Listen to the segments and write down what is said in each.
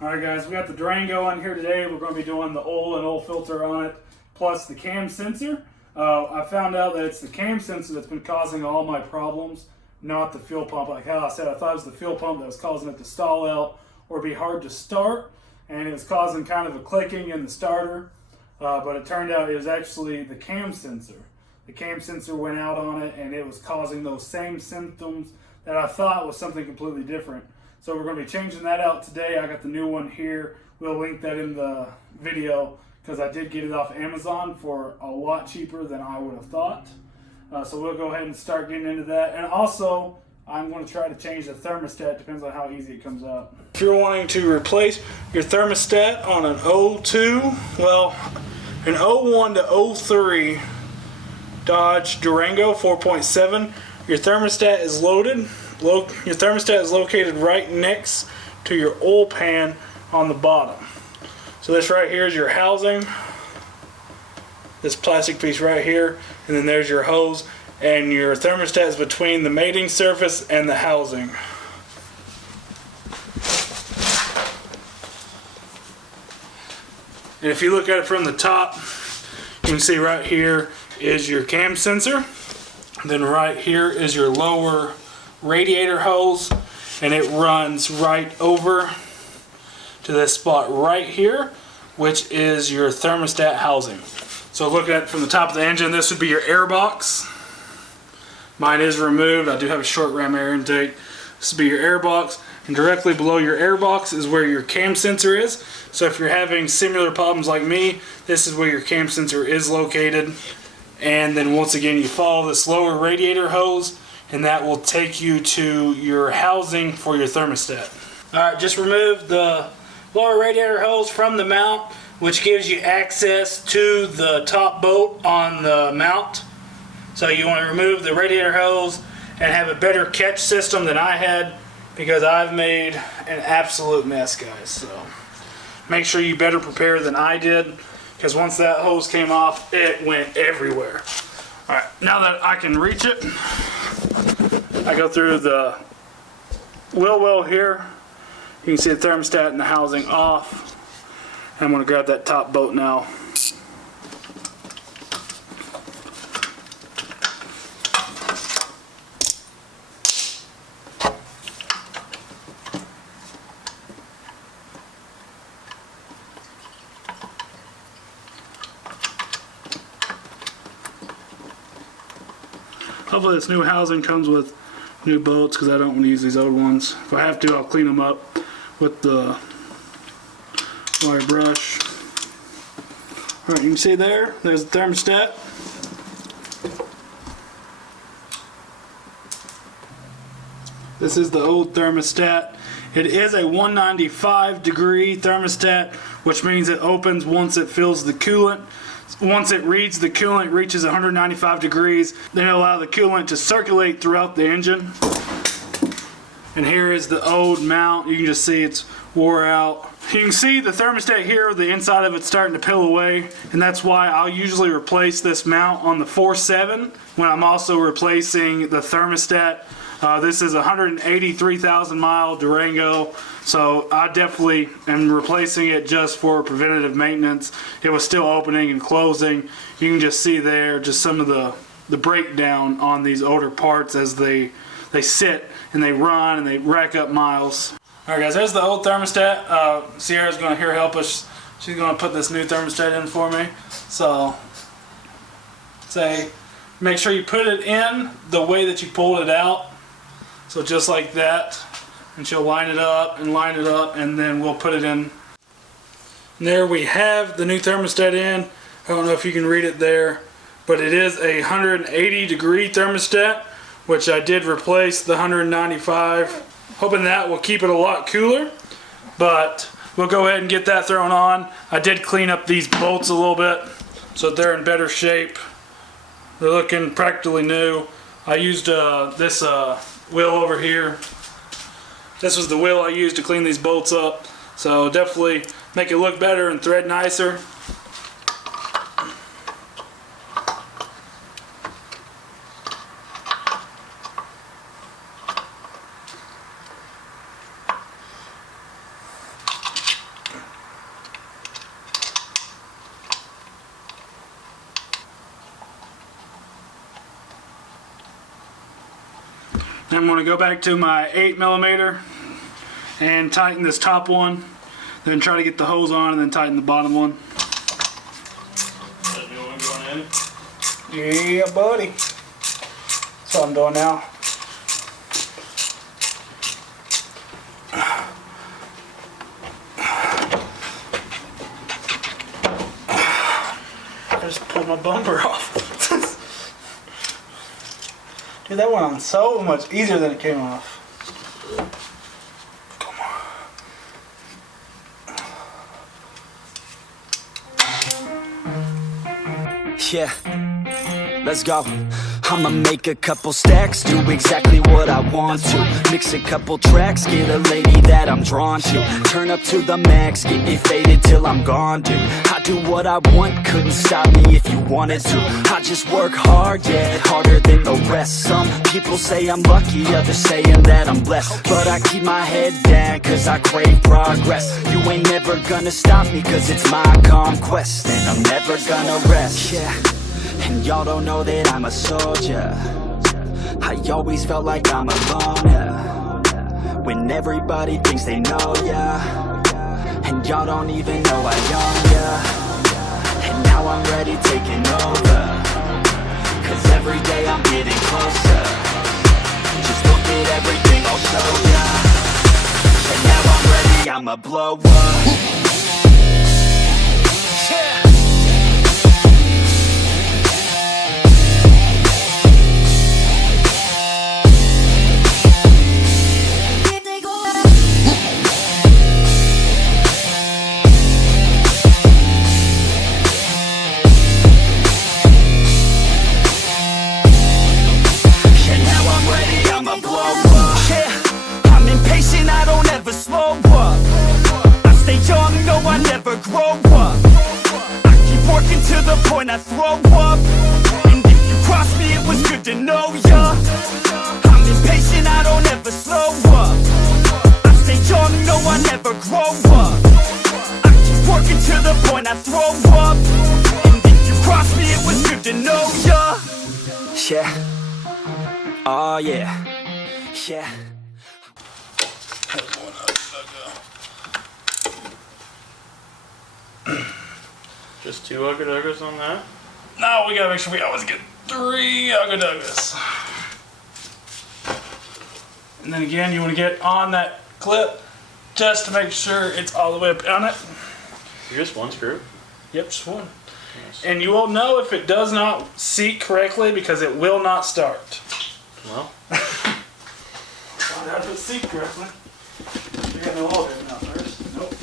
Alright guys, we got the Durango on here today. We're going to be doing the oil filter on it, plus the cam sensor. I found out that it's the cam sensor that's been causing all my problems, not the fuel pump. Like how I said, I thought it was the fuel pump that was causing it to stall out or be hard to start, and it was causing kind of a clicking in the starter, but it turned out it was actually the cam sensor. The cam sensor went out on it and it was causing those same symptoms that I thought was something completely different. So we're going to be changing that out today. I got the new one here. We'll link that in the video because I did get it off Amazon for a lot cheaper than I would have thought. So we'll go ahead and start getting into that. And also, I'm going to try to change the thermostat. Depends on how easy it comes out. If you're wanting to replace your thermostat on an 02, well, an 01 to 03 Dodge Durango 4.7, your thermostat is loaded. Your thermostat is located right next to your oil pan on the bottom. So this right here is your housing, this plastic piece right here, and then there's your hose, and your thermostat is between the mating surface and the housing. And if you look at it from the top, you can see right here is your cam sensor. Then right here is your lower radiator hose, and it runs right over to this spot right here, which is your thermostat housing. So looking at it from the top of the engine, this would be your air box. Mine is removed. I do have a short ram air intake. This would be your air box, and directly below your air box is where your cam sensor is. So if you're having similar problems like me, this is where your cam sensor is located. And then once again, you follow this lower radiator hose, and that will take you to your housing for your thermostat. Alright, just remove the lower radiator hose from the mount, which gives you access to the top bolt on the mount. So you want to remove the radiator hose and have a better catch system than I had, because I've made an absolute mess, guys. So make sure you better prepare than I did, because once that hose came off, it went everywhere. Alright, now that I can reach it, I go through the wheel well here. You can see the thermostat and the housing off. I'm going to grab that top bolt now. Hopefully this new housing comes with new bolts, because I don't want to use these old ones. If I have to, I'll clean them up with the wire brush. Alright, you can see there's the thermostat. This is the old thermostat. It is a 195 degree thermostat, which means it opens once it fills the coolant. Once it reads the coolant, reaches 195 degrees, then it'll allow the coolant to circulate throughout the engine. And here is the old mount. You can just see it's wore out. You can see the thermostat here, the inside of it's starting to peel away, and that's why I'll usually replace this mount on the 4.7 when I'm also replacing the thermostat. This is a 183,000 mile Durango, so I definitely am replacing it just for preventative maintenance. It was still opening and closing. You can just see there just some of the breakdown on these older parts as they sit and they run and they rack up miles. Alright guys, there's the old thermostat. Sierra's going to here help us. She's going to put this new thermostat in for me. So, make sure you put it in the way that you pulled it out. So just like that, and she'll line it up, and then we'll put it in. And there we have the new thermostat in. I don't know if you can read it there, but it is a 180 degree thermostat, which I did replace the 195, hoping that will keep it a lot cooler. But we'll go ahead and get that thrown on. I did clean up these bolts a little bit, so they're in better shape. They're looking practically new. I used this wheel over here. This was the wheel I used to clean these bolts up, so definitely make it look better and thread nicer. Then I'm going to go back to my 8mm and tighten this top one. Then try to get the hose on and then tighten the bottom one. That new one going in? Yeah, buddy. That's what I'm doing now. I just pulled my bumper off. Dude, that went on so much easier than it came off. Yeah, let's go. I'ma make a couple stacks, do exactly what I want to. Mix a couple tracks, get a lady that I'm drawn to. Turn up to the max, get me faded till I'm gone, dude. I do what I want, couldn't stop me if you wanted to. I just work hard, yeah, harder than the rest. Some people say I'm lucky, others saying that I'm blessed. But I keep my head down, cause I crave progress. You ain't never gonna stop me, cause it's my conquest. And I'm never gonna rest, yeah. And y'all don't know that I'm a soldier. I always felt like I'm alone, yeah. When everybody thinks they know, yeah. And y'all don't even know I own ya. And now I'm ready taking over, cause every day I'm getting closer. Just look at everything I'll show ya. And now I'm ready, I'ma blow up. Yeah. When I throw up, and if you cross me, it was good to know ya. I'm impatient, I don't ever slow up. I stay young, no, I never grow up. I keep working to the point I throw up, and if you cross me, it was good to know ya. Yeah, oh yeah, yeah. Just 2 Ugga on that? No, we gotta make sure we always get 3 Ugga. And then again, you want to get on that clip just to make sure it's all the way up on it. Just one screw? Yep, just one. Nice. And you will know if it does not seat correctly because it will not start. Well. Find out if it seat correctly. We got no oil now first. Nope.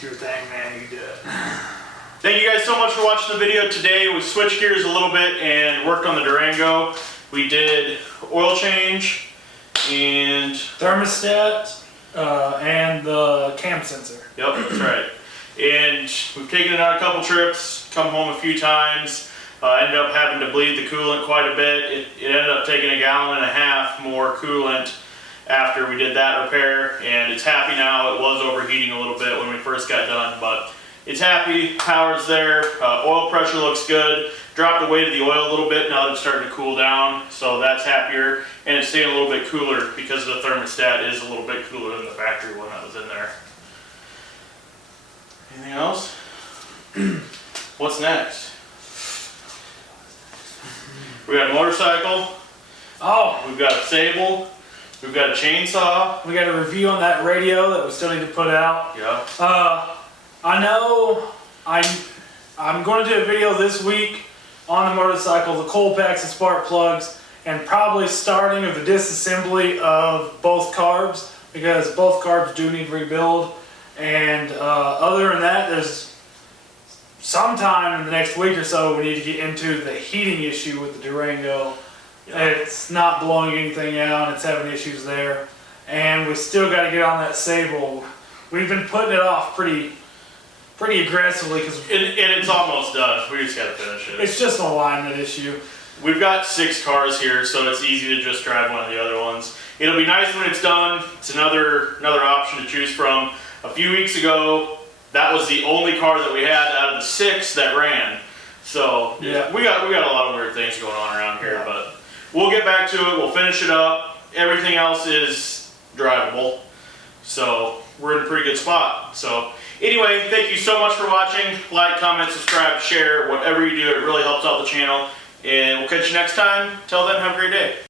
Do your thing, man. You do it. Thank you guys so much for watching the video today. We switched gears a little bit and worked on the Durango. We did oil change and Thermostat and the cam sensor. Yep, that's right. And we've taken it on a couple trips, come home a few times. Ended up having to bleed the coolant quite a bit. It ended up taking 1.5 gallons more coolant after we did that repair, and it's happy now. It was overheating a little bit when we first got done, but it's happy, power's there, oil pressure looks good. Dropped the weight of the oil a little bit now that it's starting to cool down, so that's happier. And it's staying a little bit cooler because the thermostat is a little bit cooler than the factory one that was in there. Anything else? What's next? We got a motorcycle, Oh, we've got a Sable, we've got a chainsaw. we got a review on that radio that we still need to put out. Yeah. I know I'm going to do a video this week on the motorcycle, the cold packs and spark plugs, and probably starting of the disassembly of both carbs, because both carbs do need rebuild. And other than that, there's sometime in the next week or so we need to get into the heating issue with the Durango. Yeah. It's not blowing anything out, it's having issues there. And we still got to get on that Sable. We've been putting it off pretty aggressively because And it's almost done. We just gotta finish it. it's just an alignment issue. We've got 6 cars here, so it's easy to just drive one of the other ones. It'll be nice when it's done. It's another option to choose from. A few weeks ago, that was the only car that we had out of the 6 that ran. So Yeah. we got a lot of weird things going on around here, but we'll get back to it. We'll finish it up. Everything else is drivable, so we're in a pretty good spot. So anyway, thank you so much for watching. Like, comment, subscribe, share, whatever you do. It really helps out the channel. And we'll catch you next time. Till then, have a great day.